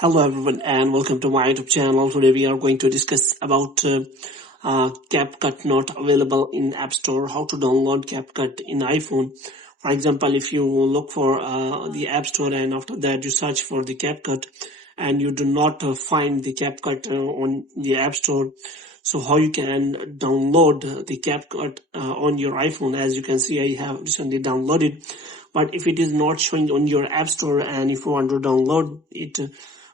Hello everyone and welcome to my YouTube channel. Today we are going to discuss about CapCut not available in App Store, how to download CapCut in iPhone. For example, if you look for the App Store and after that you search for the CapCut and you do not find the CapCut on the App Store, so how you can download the CapCut on your iPhone. As you can see, I have recently downloaded, but if it is not showing on your App Store and if you want to download it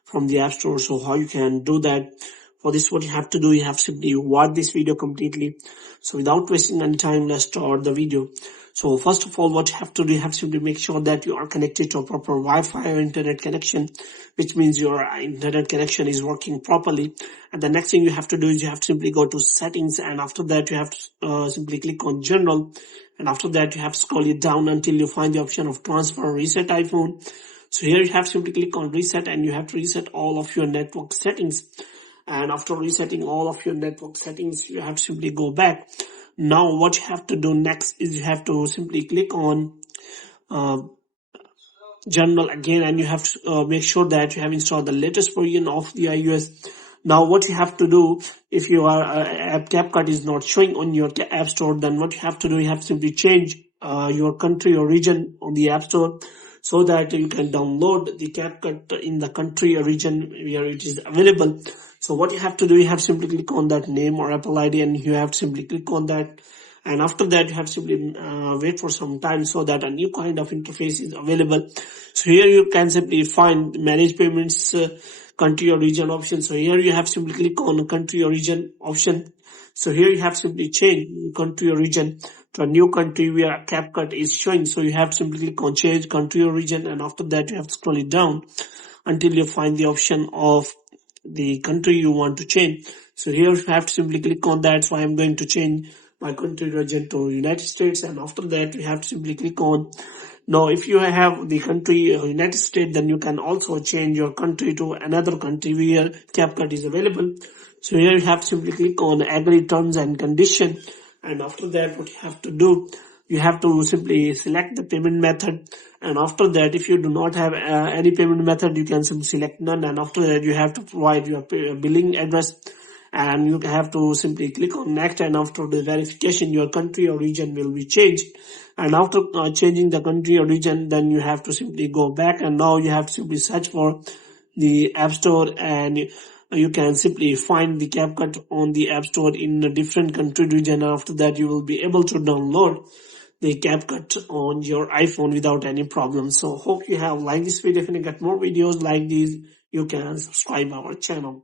from the App Store, so how you can do that? For this, what you have to do, you have simply watch this video completely. So without wasting any time, let's start the video. So first of all, what you have to do, you have to simply make sure that you are connected to a proper Wi-Fi or internet connection, which means your internet connection is working properly. And the next thing you have to do is you have to simply go to settings, and after that you have to simply click on general, and after that you have to scroll it down until you find the option of transfer or reset iPhone. So here you have to simply click on reset, and you have to reset all of your network settings. And after resetting all of your network settings, you have to simply go back. Now what you have to do next is you have to simply click on general again, and you have to make sure that you have installed the latest version of the iOS. Now what you have to do, if your CapCut is not showing on your App Store, then what you have to do, you have to simply change your country or region on the App Store, so that you can download the CapCut in the country or region where it is available. So what you have to do, you have to simply click on that name or Apple ID, and you have to simply click on that. And after that, you have to simply wait for some time so that a new kind of interface is available. So here you can simply find manage payments, country or region option. So here you have to simply click on country or region option. So here you have to simply change country or region to a new country where CapCut is showing. So you have to simply click on change country or region, and after that you have to scroll it down until you find the option of the country you want to change. So here you have to simply click on that. So I am going to change my country region to United States, and after that you have to simply click on. Now if you have the country United States, then you can also change your country to another country where CapCut is available. So here you have to simply click on agree terms and condition, and after that what you have to do, you have to simply select the payment method, and after that if you do not have any payment method, you can simply select none, and after that you have to provide your billing address, and you have to simply click on next, and after the verification your country or region will be changed. And after changing the country or region, then you have to simply go back, and now you have to simply search for the App Store, and you can simply find the CapCut on the App Store in a different country region, and after that you will be able to download the CapCut on your iPhone without any problem. So hope you have liked this video. If you get more videos like these, you can subscribe our channel.